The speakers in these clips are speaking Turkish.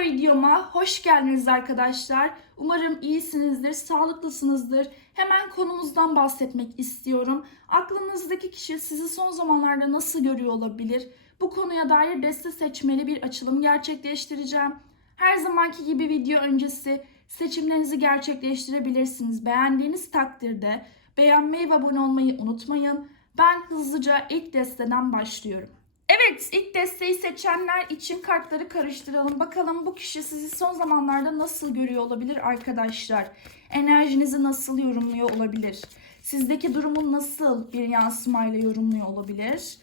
videoma hoş geldiniz arkadaşlar. Umarım iyisinizdir, sağlıklısınızdır. Hemen konumuzdan bahsetmek istiyorum. Aklınızdaki kişi sizi son zamanlarda nasıl görüyor olabilir? Bu konuya dair deste seçmeli bir açılım gerçekleştireceğim. Her zamanki gibi video öncesi seçimlerinizi gerçekleştirebilirsiniz. Beğendiğiniz takdirde beğenmeyi ve abone olmayı unutmayın. Ben hızlıca ilk desteden başlıyorum. Evet, ilk desteği seçenler için kartları karıştıralım. Bakalım bu kişi sizi son zamanlarda nasıl görüyor olabilir arkadaşlar? Enerjinizi nasıl yorumluyor olabilir? Sizdeki durumu nasıl bir yansımayla yorumluyor olabilir?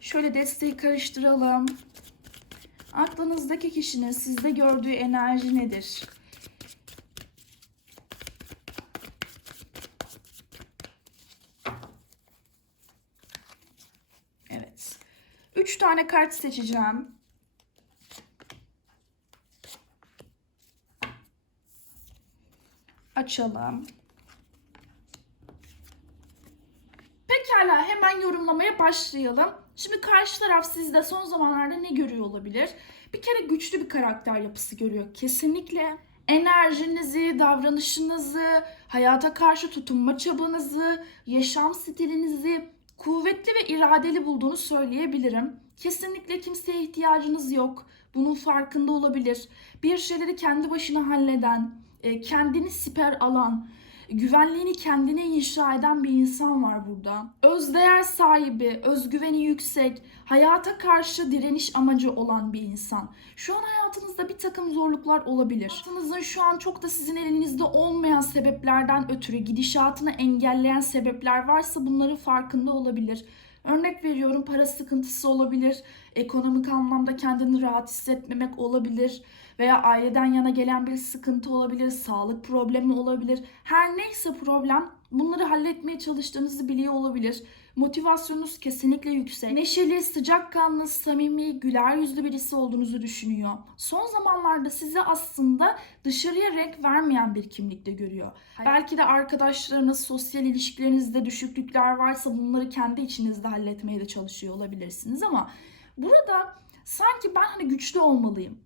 Şöyle desteği karıştıralım. Aklınızdaki kişinin sizde gördüğü enerji nedir? Evet. Üç tane kart seçeceğim. Açalım. Pekala hemen yorumlamaya başlayalım. Şimdi karşı taraf sizde son zamanlarda ne görüyor olabilir? Bir kere güçlü bir karakter yapısı görüyor. Kesinlikle enerjinizi, davranışınızı, hayata karşı tutunma çabanızı, yaşam stilinizi kuvvetli ve iradeli bulduğunu söyleyebilirim. Kesinlikle kimseye ihtiyacınız yok. Bunun farkında olabilir. Bir şeyleri kendi başına halleden, e, kendini siper alan, güvenliğini kendine inşa eden bir insan var burada. Özdeğer sahibi, özgüveni yüksek, hayata karşı direniş amacı olan bir insan. Şu an hayatınızda bir takım zorluklar olabilir. Hayatınızın şu an çok da sizin elinizde olmayan sebeplerden ötürü gidişatını engelleyen sebepler varsa bunların farkında olabilir. Örnek veriyorum para sıkıntısı olabilir, ekonomik anlamda kendini rahat hissetmemek olabilir veya aileden yana gelen bir sıkıntı olabilir, sağlık problemi olabilir. Her neyse problem bunları halletmeye çalıştığınızı biliyor olabilir. Motivasyonunuz kesinlikle yüksek. Neşeli, sıcakkanlı, samimi, güler yüzlü birisi olduğunuzu düşünüyor. Son zamanlarda size aslında dışarıya renk vermeyen bir kimlikte görüyor. Belki de arkadaşlarınız, sosyal ilişkilerinizde düşüklükler varsa bunları kendi içinizde halletmeye de çalışıyor olabilirsiniz ama burada sanki ben hani güçlü olmalıyım.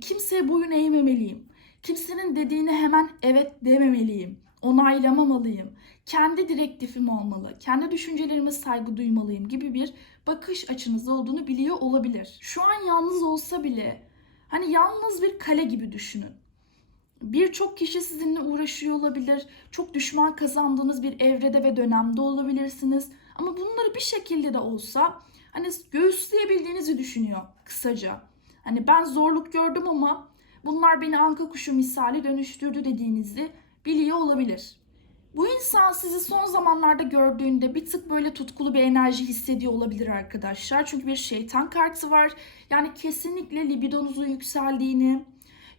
Kimseye boyun eğmemeliyim. Kimsenin dediğine hemen evet dememeliyim. Onaylamamalıyım. Kendi direktifim olmalı. Kendi düşüncelerime saygı duymalıyım gibi bir bakış açınız olduğunu biliyor olabilir. Şu an yalnız olsa bile hani yalnız bir kale gibi düşünün. Birçok kişi sizinle uğraşıyor olabilir. Çok düşman kazandığınız bir evrede ve dönemde olabilirsiniz. Ama bunları bir şekilde de olsa hani göğüsleyebildiğinizi düşünüyor kısaca. Hani ben zorluk gördüm ama bunlar beni anka kuşu misali dönüştürdü dediğinizi biliyor olabilir. Bu insan sizi son zamanlarda gördüğünde bir tık böyle tutkulu bir enerji hissediyor olabilir arkadaşlar. Çünkü bir şeytan kartı var. Yani kesinlikle libidonuzun yükseldiğini,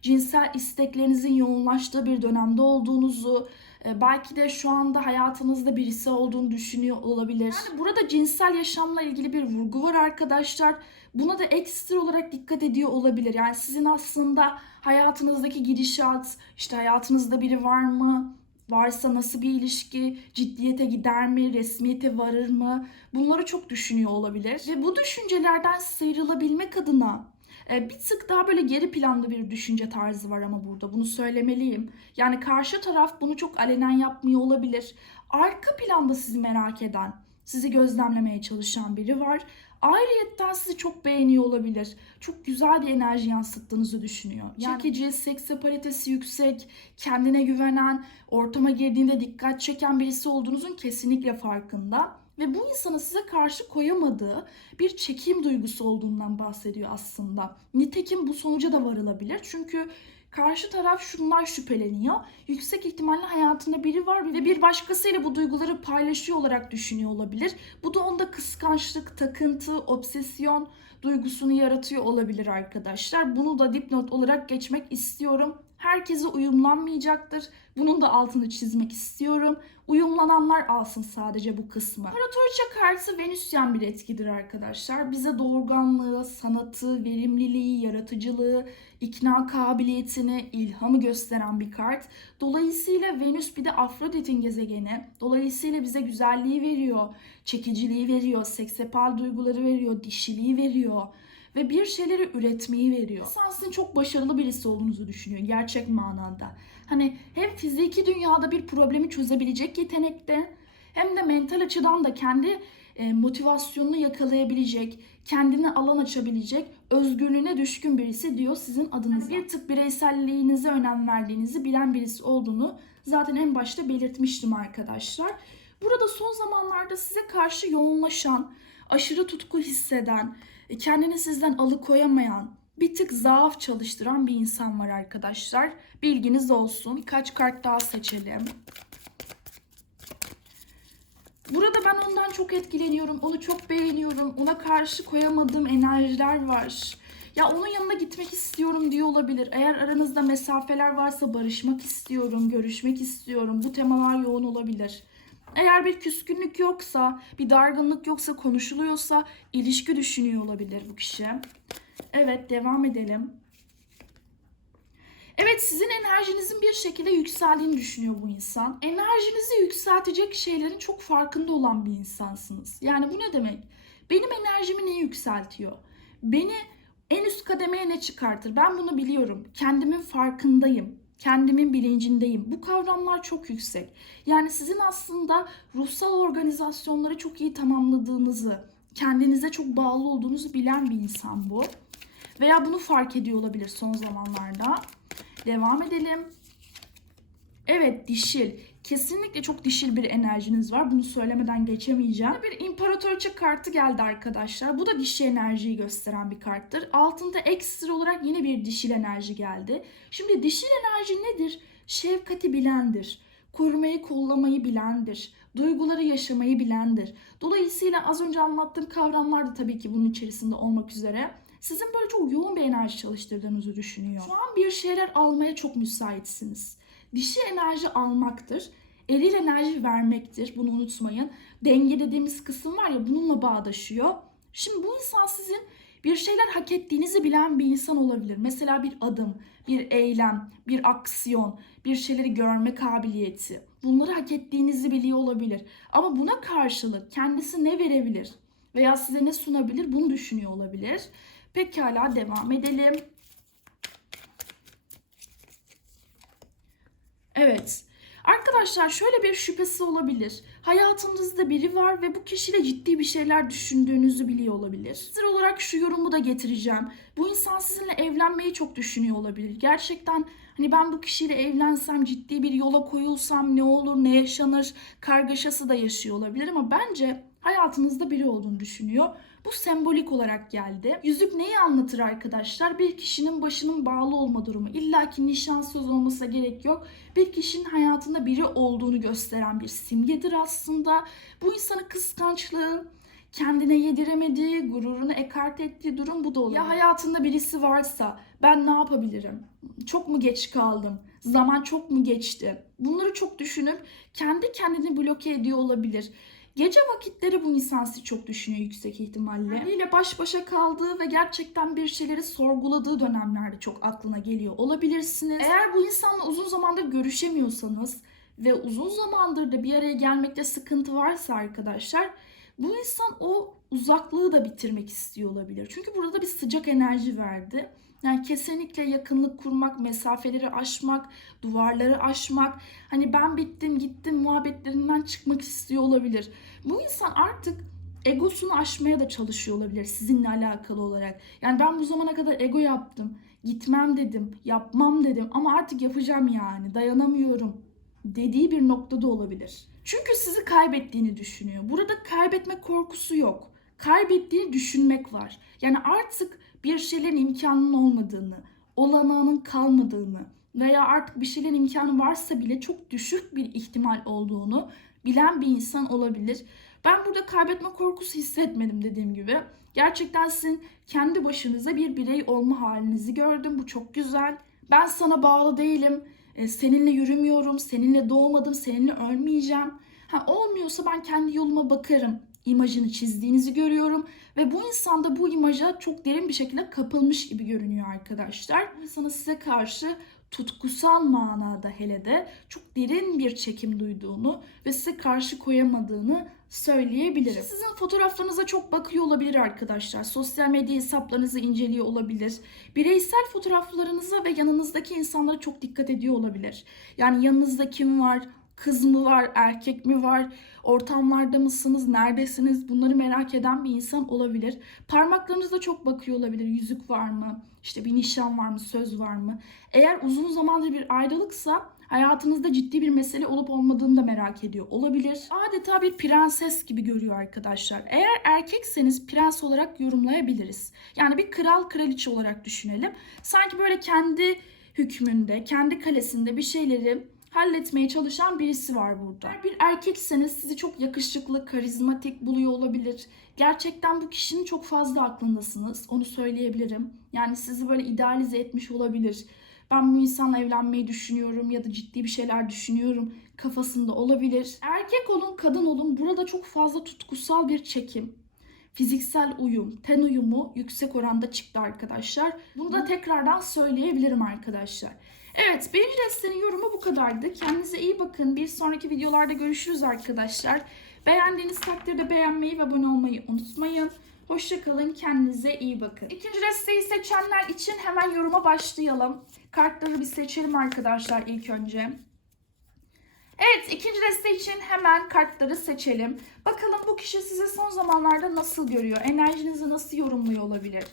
cinsel isteklerinizin yoğunlaştığı bir dönemde olduğunuzu, e, belki de şu anda hayatınızda birisi olduğunu düşünüyor olabilir. Yani burada cinsel yaşamla ilgili bir vurgu var arkadaşlar. Buna da ekstra olarak dikkat ediyor olabilir. Yani sizin aslında hayatınızdaki gidişat, işte hayatınızda biri var mı? Varsa nasıl bir ilişki, ciddiyete gider mi, resmiyete varır mı? Bunları çok düşünüyor olabilir. Ve bu düşüncelerden sıyrılabilmek adına e, bir tık daha böyle geri planda bir düşünce tarzı var ama burada bunu söylemeliyim. Yani karşı taraf bunu çok alenen yapmıyor olabilir. Arka planda sizi merak eden, sizi gözlemlemeye çalışan biri var. Ayrıyetten sizi çok beğeniyor olabilir. Çok güzel bir enerji yansıttığınızı düşünüyor. Yani, Çekici, seksapalitesi yüksek, kendine güvenen, ortama girdiğinde dikkat çeken birisi olduğunuzun kesinlikle farkında. Ve bu insanın size karşı koyamadığı bir çekim duygusu olduğundan bahsediyor aslında. Nitekim bu sonuca da varılabilir. Çünkü karşı taraf şunlar şüpheleniyor. Yüksek ihtimalle hayatında biri var ve bir başkasıyla bu duyguları paylaşıyor olarak düşünüyor olabilir. Bu da onda kıskançlık, takıntı, obsesyon duygusunu yaratıyor olabilir arkadaşlar. Bunu da dipnot olarak geçmek istiyorum. Herkese uyumlanmayacaktır. Bunun da altını çizmek istiyorum. Uyumlananlar alsın sadece bu kısmı. İmparatoriçe kartı Venüsyen bir etkidir arkadaşlar. Bize doğurganlığı, sanatı, verimliliği, yaratıcılığı, ikna kabiliyetini, ilhamı gösteren bir kart. Dolayısıyla Venüs bir de Afrodit'in gezegeni. Dolayısıyla bize güzelliği veriyor, çekiciliği veriyor, seksapal duyguları veriyor, dişiliği veriyor. Ve bir şeyleri üretmeyi veriyor. Sizin çok başarılı birisi olduğunuzu düşünüyor gerçek manada. Hani hem fiziki dünyada bir problemi çözebilecek yetenekte hem de mental açıdan da kendi e, motivasyonunu yakalayabilecek, kendine alan açabilecek, özgürlüğüne düşkün birisi diyor sizin adınıza. Bir tık bireyselliğinize önem verdiğinizi bilen birisi olduğunu zaten en başta belirtmiştim arkadaşlar. Burada son zamanlarda size karşı yoğunlaşan, aşırı tutku hisseden, kendini sizden alıkoyamayan, bir tık zaaf çalıştıran bir insan var arkadaşlar. Bilginiz olsun. Birkaç kart daha seçelim. Burada ben ondan çok etkileniyorum. Onu çok beğeniyorum. Ona karşı koyamadığım enerjiler var. Ya onun yanına gitmek istiyorum diyor olabilir. Eğer aranızda mesafeler varsa barışmak istiyorum, görüşmek istiyorum. Bu temalar yoğun olabilir. Eğer bir küskünlük yoksa, bir dargınlık yoksa, konuşuluyorsa ilişki düşünüyor olabilir bu kişi. Evet, devam edelim. Evet, sizin enerjinizin bir şekilde yükseldiğini düşünüyor bu insan. Enerjinizi yükseltecek şeylerin çok farkında olan bir insansınız. Yani bu ne demek? Benim enerjimi ne yükseltiyor? Beni en üst kademeye ne çıkartır? Ben bunu biliyorum. Kendimin farkındayım. Kendimin bilincindeyim. Bu kavramlar çok yüksek. Yani sizin aslında ruhsal organizasyonları çok iyi tamamladığınızı, kendinize çok bağlı olduğunuzu bilen bir insan bu. Veya bunu fark ediyor olabilir son zamanlarda. Devam edelim. Evet dişil. Kesinlikle çok dişil bir enerjiniz var. Bunu söylemeden geçemeyeceğim. Bir imparatoriçe kartı geldi arkadaşlar. Bu da dişi enerjiyi gösteren bir karttır. Altında ekstra olarak yine bir dişil enerji geldi. Şimdi dişil enerji nedir? Şefkati bilendir. Korumayı kollamayı bilendir. Duyguları yaşamayı bilendir. Dolayısıyla az önce anlattığım kavramlar da tabii ki bunun içerisinde olmak üzere sizin böyle çok yoğun bir enerji çalıştırdığınızı düşünüyor. Şu an bir şeyler almaya çok müsaitsiniz. Dişi enerji almaktır. Eril enerji vermektir. Bunu unutmayın. Denge dediğimiz kısım var ya bununla bağdaşıyor. Şimdi bu insan sizin bir şeyler hak ettiğinizi bilen bir insan olabilir. Mesela bir adım, bir eylem, bir aksiyon, bir şeyleri görme kabiliyeti. Bunları hak ettiğinizi biliyor olabilir. Ama buna karşılık kendisi ne verebilir veya size ne sunabilir bunu düşünüyor olabilir. Pekala devam edelim. Evet. Arkadaşlar şöyle bir şüphesi olabilir. Hayatınızda biri var ve bu kişiyle ciddi bir şeyler düşündüğünüzü biliyor olabilir. Sır olarak şu yorumu da getireceğim. Bu insan sizinle evlenmeyi çok düşünüyor olabilir. Gerçekten hani ben bu kişiyle evlensem, ciddi bir yola koyulsam ne olur, ne yaşanır kargaşası da yaşıyor olabilir ama bence hayatınızda biri olduğunu düşünüyor. Bu sembolik olarak geldi. Yüzük neyi anlatır arkadaşlar? Bir kişinin başının bağlı olma durumu. İlla ki nişan söz olmasına gerek yok. Bir kişinin hayatında biri olduğunu gösteren bir simgedir aslında. Bu insanın kıskançlığı, kendine yediremediği, gururunu ekart ettiği durum bu da oluyor. Ya hayatında birisi varsa ben ne yapabilirim? Çok mu geç kaldım? Zaman çok mu geçti? Bunları çok düşünüp kendi kendini bloke ediyor olabilir. Gece vakitleri bu insan sizi çok düşünüyor yüksek ihtimalle. Kendiyle baş başa kaldığı ve gerçekten bir şeyleri sorguladığı dönemlerde çok aklına geliyor olabilirsiniz. Eğer bu insanla uzun zamandır görüşemiyorsanız ve uzun zamandır da bir araya gelmekte sıkıntı varsa arkadaşlar bu insan o uzaklığı da bitirmek istiyor olabilir. Çünkü burada bir sıcak enerji verdi. Yani kesinlikle yakınlık kurmak, mesafeleri aşmak, duvarları aşmak, hani ben bittim gittim muhabbetlerinden çıkmak istiyor olabilir. Bu insan artık egosunu aşmaya da çalışıyor olabilir sizinle alakalı olarak. Yani ben bu zamana kadar ego yaptım, gitmem dedim, yapmam dedim ama artık yapacağım yani, dayanamıyorum dediği bir noktada olabilir. Çünkü sizi kaybettiğini düşünüyor. Burada kaybetme korkusu yok. Kaybettiğini düşünmek var. Yani artık bir şeylerin imkanının olmadığını, olanağının kalmadığını veya artık bir şeylerin imkanı varsa bile çok düşük bir ihtimal olduğunu bilen bir insan olabilir. Ben burada kaybetme korkusu hissetmedim dediğim gibi. Gerçekten sizin kendi başınıza bir birey olma halinizi gördüm. Bu çok güzel. Ben sana bağlı değilim. E, Seninle yürümüyorum, seninle doğmadım, seninle ölmeyeceğim. Ha, olmuyorsa ben kendi yoluma bakarım imajını çizdiğinizi görüyorum ve bu insan da bu imaja çok derin bir şekilde kapılmış gibi görünüyor arkadaşlar. Bu size karşı tutkusal manada hele de çok derin bir çekim duyduğunu ve size karşı koyamadığını söyleyebilirim. Sizin fotoğraflarınıza çok bakıyor olabilir arkadaşlar. Sosyal medya hesaplarınızı inceliyor olabilir. Bireysel fotoğraflarınıza ve yanınızdaki insanlara çok dikkat ediyor olabilir. Yani yanınızda kim var, kız mı var, erkek mi var, ortamlarda mısınız, neredesiniz bunları merak eden bir insan olabilir. Parmaklarınıza çok bakıyor olabilir. Yüzük var mı? İşte bir nişan var mı? Söz var mı? Eğer uzun zamandır bir ayrılıksa hayatınızda ciddi bir mesele olup olmadığını da merak ediyor olabilir. Adeta bir prenses gibi görüyor arkadaşlar. Eğer erkekseniz prens olarak yorumlayabiliriz. Yani bir kral kraliçe olarak düşünelim. Sanki böyle kendi hükmünde, kendi kalesinde bir şeyleri halletmeye çalışan birisi var burada. Eğer bir erkekseniz sizi çok yakışıklı, karizmatik buluyor olabilir. Gerçekten bu kişinin çok fazla aklındasınız. Onu söyleyebilirim. Yani sizi böyle idealize etmiş olabilir. Ben bu insanla evlenmeyi düşünüyorum ya da ciddi bir şeyler düşünüyorum kafasında olabilir. Erkek olun, kadın olun burada çok fazla tutkusal bir çekim. Fiziksel uyum, ten uyumu yüksek oranda çıktı arkadaşlar. Bunu da tekrardan söyleyebilirim arkadaşlar. Evet birinci destenin yorumu bu kadardı. Kendinize iyi bakın. Bir sonraki videolarda görüşürüz arkadaşlar. Beğendiğiniz takdirde beğenmeyi ve abone olmayı unutmayın. Hoşçakalın. Kendinize iyi bakın. İkinci desteği seçenler için hemen yoruma başlayalım. Kartları bir seçelim arkadaşlar ilk önce. Evet ikinci deste için hemen kartları seçelim. Bakalım bu kişi sizi son zamanlarda nasıl görüyor? Enerjinizi nasıl yorumluyor olabilir?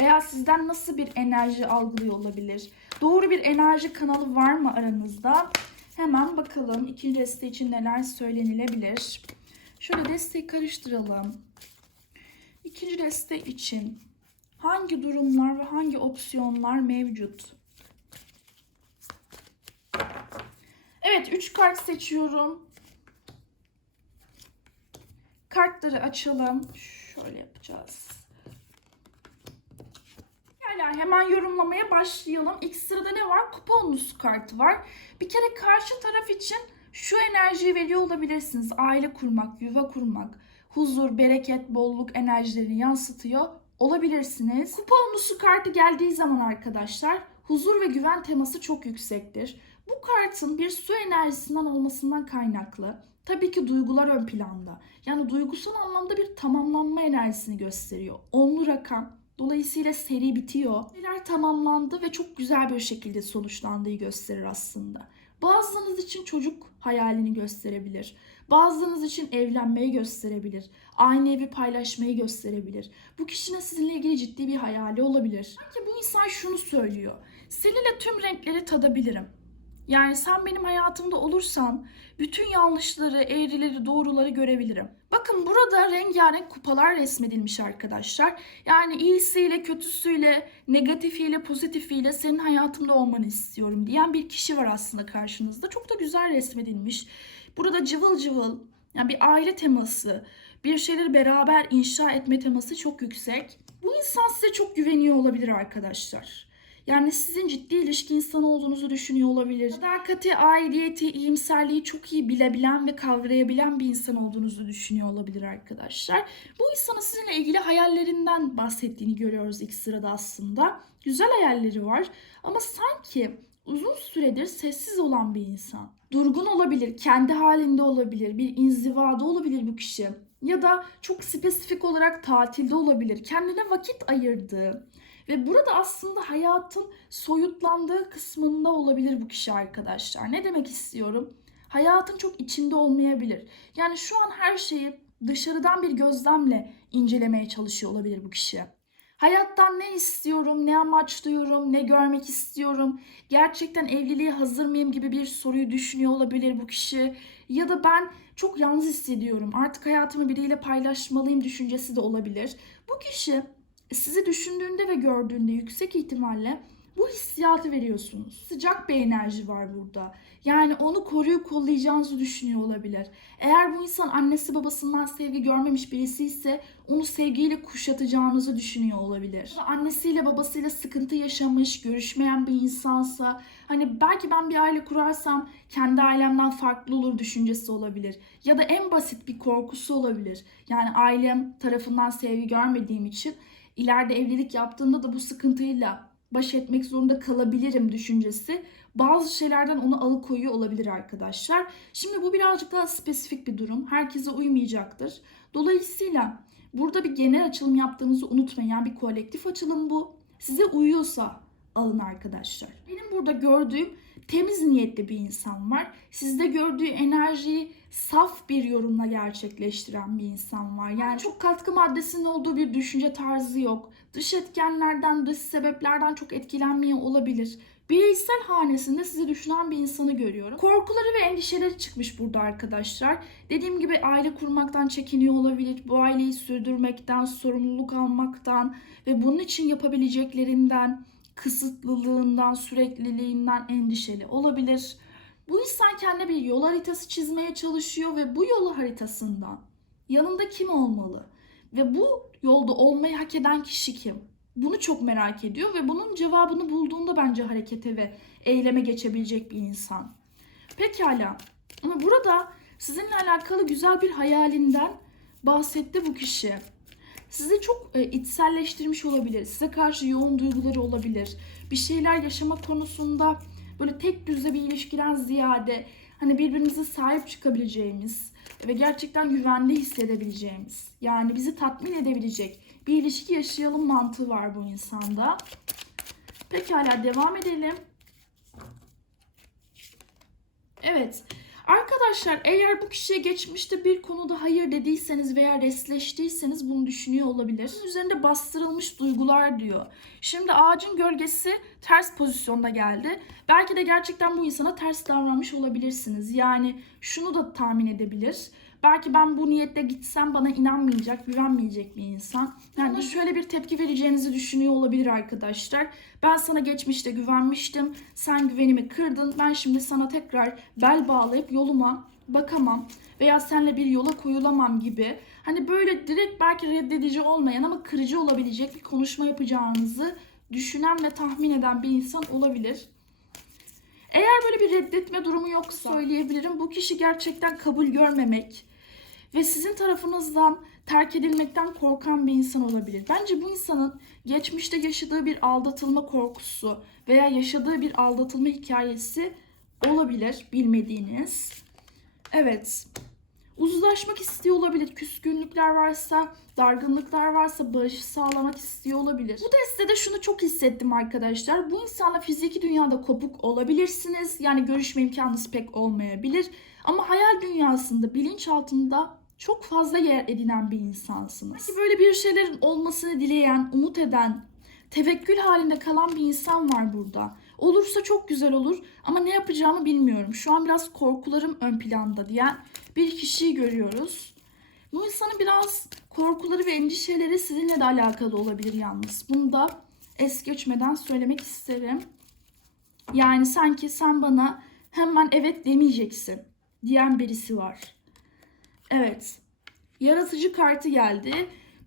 Veya sizden nasıl bir enerji algılıyor olabilir? Doğru bir enerji kanalı var mı aranızda? Hemen bakalım ikinci deste için neler söylenilebilir. Şöyle desteği karıştıralım. İkinci deste için hangi durumlar ve hangi opsiyonlar mevcut? Evet 3 kart seçiyorum. Kartları açalım. Şöyle yapacağız. Pekala hemen yorumlamaya başlayalım. İlk sırada ne var? Kupa onlusu kartı var. Bir kere karşı taraf için şu enerjiyi veriyor olabilirsiniz. Aile kurmak, yuva kurmak, huzur, bereket, bolluk enerjilerini yansıtıyor olabilirsiniz. Kupa onlusu kartı geldiği zaman arkadaşlar huzur ve güven teması çok yüksektir. Bu kartın bir su enerjisinden olmasından kaynaklı tabii ki duygular ön planda. Yani duygusal anlamda bir tamamlanma enerjisini gösteriyor. Onlu rakam Dolayısıyla seri bitiyor. Şeyler tamamlandı ve çok güzel bir şekilde sonuçlandığı gösterir aslında. Bazılarınız için çocuk hayalini gösterebilir. Bazılarınız için evlenmeyi gösterebilir. Aynı evi paylaşmayı gösterebilir. Bu kişinin sizinle ilgili ciddi bir hayali olabilir. Sanki bu insan şunu söylüyor. Seninle tüm renkleri tadabilirim. Yani sen benim hayatımda olursan bütün yanlışları, eğrileri, doğruları görebilirim. Bakın burada rengarenk kupalar resmedilmiş arkadaşlar. Yani iyisiyle, kötüsüyle, negatifiyle, pozitifiyle senin hayatımda olmanı istiyorum diyen bir kişi var aslında karşınızda. Çok da güzel resmedilmiş. Burada cıvıl cıvıl, yani bir aile teması, bir şeyleri beraber inşa etme teması çok yüksek. Bu insan size çok güveniyor olabilir arkadaşlar. Yani sizin ciddi ilişki insanı olduğunuzu düşünüyor olabilir. Sadakati, aidiyeti, iyimserliği çok iyi bilebilen ve kavrayabilen bir insan olduğunuzu düşünüyor olabilir arkadaşlar. Bu insanın sizinle ilgili hayallerinden bahsettiğini görüyoruz ilk sırada aslında. Güzel hayalleri var ama sanki uzun süredir sessiz olan bir insan. Durgun olabilir, kendi halinde olabilir, bir inzivada olabilir bu kişi. Ya da çok spesifik olarak tatilde olabilir. Kendine vakit ayırdığı, ve burada aslında hayatın soyutlandığı kısmında olabilir bu kişi arkadaşlar. Ne demek istiyorum? Hayatın çok içinde olmayabilir. Yani şu an her şeyi dışarıdan bir gözlemle incelemeye çalışıyor olabilir bu kişi. Hayattan ne istiyorum, ne amaçlıyorum, ne görmek istiyorum, gerçekten evliliğe hazır mıyım gibi bir soruyu düşünüyor olabilir bu kişi. Ya da ben çok yalnız hissediyorum, artık hayatımı biriyle paylaşmalıyım düşüncesi de olabilir. Bu kişi sizi düşündüğünde ve gördüğünde yüksek ihtimalle bu hissiyatı veriyorsunuz. Sıcak bir enerji var burada. Yani onu koruyup kollayacağınızı düşünüyor olabilir. Eğer bu insan annesi babasından sevgi görmemiş birisi ise onu sevgiyle kuşatacağınızı düşünüyor olabilir. Annesiyle babasıyla sıkıntı yaşamış, görüşmeyen bir insansa hani belki ben bir aile kurarsam kendi ailemden farklı olur düşüncesi olabilir. Ya da en basit bir korkusu olabilir. Yani ailem tarafından sevgi görmediğim için ileride evlilik yaptığında da bu sıkıntıyla baş etmek zorunda kalabilirim düşüncesi bazı şeylerden onu alıkoyuyor olabilir arkadaşlar. Şimdi bu birazcık daha spesifik bir durum. Herkese uymayacaktır. Dolayısıyla burada bir genel açılım yaptığımızı unutmayın. Yani bir kolektif açılım bu. Size uyuyorsa alın arkadaşlar. Benim burada gördüğüm temiz niyetli bir insan var. Sizde gördüğü enerjiyi saf bir yorumla gerçekleştiren bir insan var. Yani çok katkı maddesinin olduğu bir düşünce tarzı yok. Dış etkenlerden, dış sebeplerden çok etkilenmiyor olabilir. Bireysel hanesinde sizi düşünen bir insanı görüyorum. Korkuları ve endişeleri çıkmış burada arkadaşlar. Dediğim gibi aile kurmaktan çekiniyor olabilir. Bu aileyi sürdürmekten, sorumluluk almaktan ve bunun için yapabileceklerinden, kısıtlılığından, sürekliliğinden endişeli olabilir. Bu insan kendine bir yol haritası çizmeye çalışıyor ve bu yol haritasından yanında kim olmalı ve bu yolda olmayı hak eden kişi kim? Bunu çok merak ediyor ve bunun cevabını bulduğunda bence harekete ve eyleme geçebilecek bir insan. Pekala. Ama burada sizinle alakalı güzel bir hayalinden bahsetti bu kişi. Sizi çok e, içselleştirmiş olabilir. Size karşı yoğun duyguları olabilir. Bir şeyler yaşama konusunda böyle tek düze bir ilişkiden ziyade hani birbirimize sahip çıkabileceğimiz ve gerçekten güvende hissedebileceğimiz yani bizi tatmin edebilecek bir ilişki yaşayalım mantığı var bu insanda. Pekala devam edelim. Evet. Arkadaşlar eğer bu kişiye geçmişte bir konuda hayır dediyseniz veya resleştiyseniz bunu düşünüyor olabilir. Üzerinde bastırılmış duygular diyor. Şimdi ağacın gölgesi ters pozisyonda geldi. Belki de gerçekten bu insana ters davranmış olabilirsiniz. Yani şunu da tahmin edebilir. Belki ben bu niyetle gitsem bana inanmayacak, güvenmeyecek bir insan. Yani şöyle bir tepki vereceğinizi düşünüyor olabilir arkadaşlar. Ben sana geçmişte güvenmiştim. Sen güvenimi kırdın. Ben şimdi sana tekrar bel bağlayıp yoluma bakamam veya seninle bir yola koyulamam gibi. Hani böyle direkt belki reddedici olmayan ama kırıcı olabilecek bir konuşma yapacağınızı düşünen ve tahmin eden bir insan olabilir. Eğer böyle bir reddetme durumu yoksa söyleyebilirim. Bu kişi gerçekten kabul görmemek ve sizin tarafınızdan terk edilmekten korkan bir insan olabilir. Bence bu insanın geçmişte yaşadığı bir aldatılma korkusu veya yaşadığı bir aldatılma hikayesi olabilir bilmediğiniz. Evet. Uzlaşmak istiyor olabilir. Küskünlükler varsa, dargınlıklar varsa barışı sağlamak istiyor olabilir. Bu destede şunu çok hissettim arkadaşlar. Bu insanla fiziki dünyada kopuk olabilirsiniz. Yani görüşme imkanınız pek olmayabilir. Ama hayal dünyasında, bilinçaltında çok fazla yer edinen bir insansınız. Belki böyle bir şeylerin olmasını dileyen, umut eden, tevekkül halinde kalan bir insan var burada. Olursa çok güzel olur ama ne yapacağımı bilmiyorum. Şu an biraz korkularım ön planda diyen bir kişiyi görüyoruz. Bu insanın biraz korkuları ve endişeleri sizinle de alakalı olabilir yalnız. Bunu da es geçmeden söylemek isterim. Yani sanki sen bana hemen evet demeyeceksin diyen birisi var. Evet. Yaratıcı kartı geldi.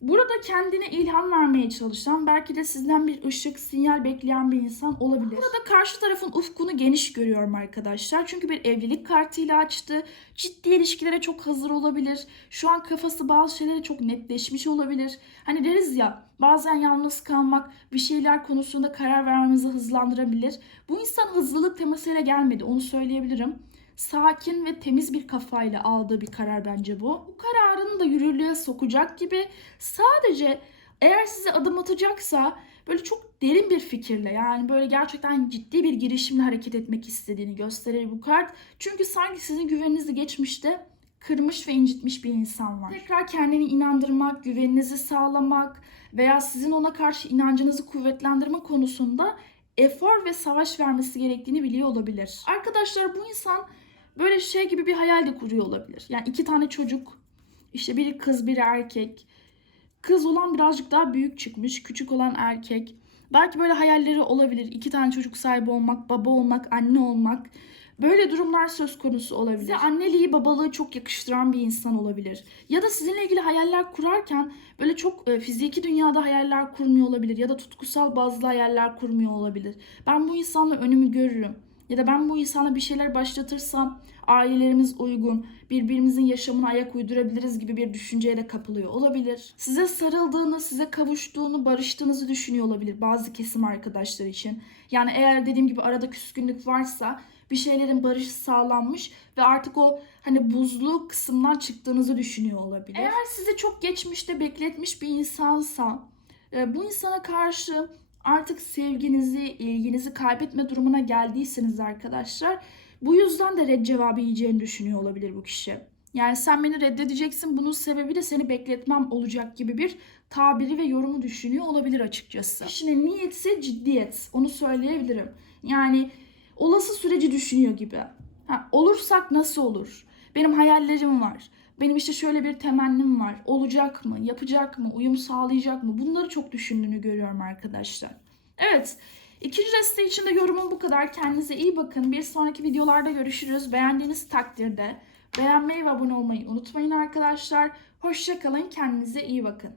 Burada kendine ilham vermeye çalışan, belki de sizden bir ışık, sinyal bekleyen bir insan olabilir. Burada karşı tarafın ufkunu geniş görüyorum arkadaşlar. Çünkü bir evlilik kartıyla açtı. Ciddi ilişkilere çok hazır olabilir. Şu an kafası bazı şeylere çok netleşmiş olabilir. Hani deriz ya, bazen yalnız kalmak bir şeyler konusunda karar vermemizi hızlandırabilir. Bu insan hızlılık temasıyla gelmedi, onu söyleyebilirim sakin ve temiz bir kafayla aldığı bir karar bence bu. Bu kararını da yürürlüğe sokacak gibi sadece eğer size adım atacaksa böyle çok derin bir fikirle yani böyle gerçekten ciddi bir girişimle hareket etmek istediğini gösterir bu kart. Çünkü sanki sizin güveninizi geçmişte kırmış ve incitmiş bir insan var. Tekrar kendini inandırmak, güveninizi sağlamak veya sizin ona karşı inancınızı kuvvetlendirme konusunda efor ve savaş vermesi gerektiğini biliyor olabilir. Arkadaşlar bu insan böyle şey gibi bir hayal de kuruyor olabilir. Yani iki tane çocuk, işte biri kız biri erkek. Kız olan birazcık daha büyük çıkmış, küçük olan erkek. Belki böyle hayalleri olabilir. İki tane çocuk sahibi olmak, baba olmak, anne olmak. Böyle durumlar söz konusu olabilir. Size anneliği, babalığı çok yakıştıran bir insan olabilir. Ya da sizinle ilgili hayaller kurarken böyle çok e, fiziki dünyada hayaller kurmuyor olabilir. Ya da tutkusal bazlı hayaller kurmuyor olabilir. Ben bu insanla önümü görürüm. Ya da ben bu insana bir şeyler başlatırsam ailelerimiz uygun, birbirimizin yaşamına ayak uydurabiliriz gibi bir düşünceye de kapılıyor olabilir. Size sarıldığını, size kavuştuğunu, barıştığınızı düşünüyor olabilir bazı kesim arkadaşlar için. Yani eğer dediğim gibi arada küskünlük varsa bir şeylerin barışı sağlanmış ve artık o hani buzlu kısımdan çıktığınızı düşünüyor olabilir. Eğer sizi çok geçmişte bekletmiş bir insansa e, bu insana karşı artık sevginizi, ilginizi kaybetme durumuna geldiyseniz arkadaşlar bu yüzden de red cevabı yiyeceğini düşünüyor olabilir bu kişi. Yani sen beni reddedeceksin bunun sebebi de seni bekletmem olacak gibi bir tabiri ve yorumu düşünüyor olabilir açıkçası. Kişinin niyeti ciddiyet onu söyleyebilirim. Yani olası süreci düşünüyor gibi. Ha, olursak nasıl olur? Benim hayallerim var. Benim işte şöyle bir temennim var. Olacak mı? Yapacak mı? Uyum sağlayacak mı? Bunları çok düşündüğünü görüyorum arkadaşlar. Evet. İkinci deste için de yorumum bu kadar. Kendinize iyi bakın. Bir sonraki videolarda görüşürüz. Beğendiğiniz takdirde beğenmeyi ve abone olmayı unutmayın arkadaşlar. Hoşçakalın. Kendinize iyi bakın.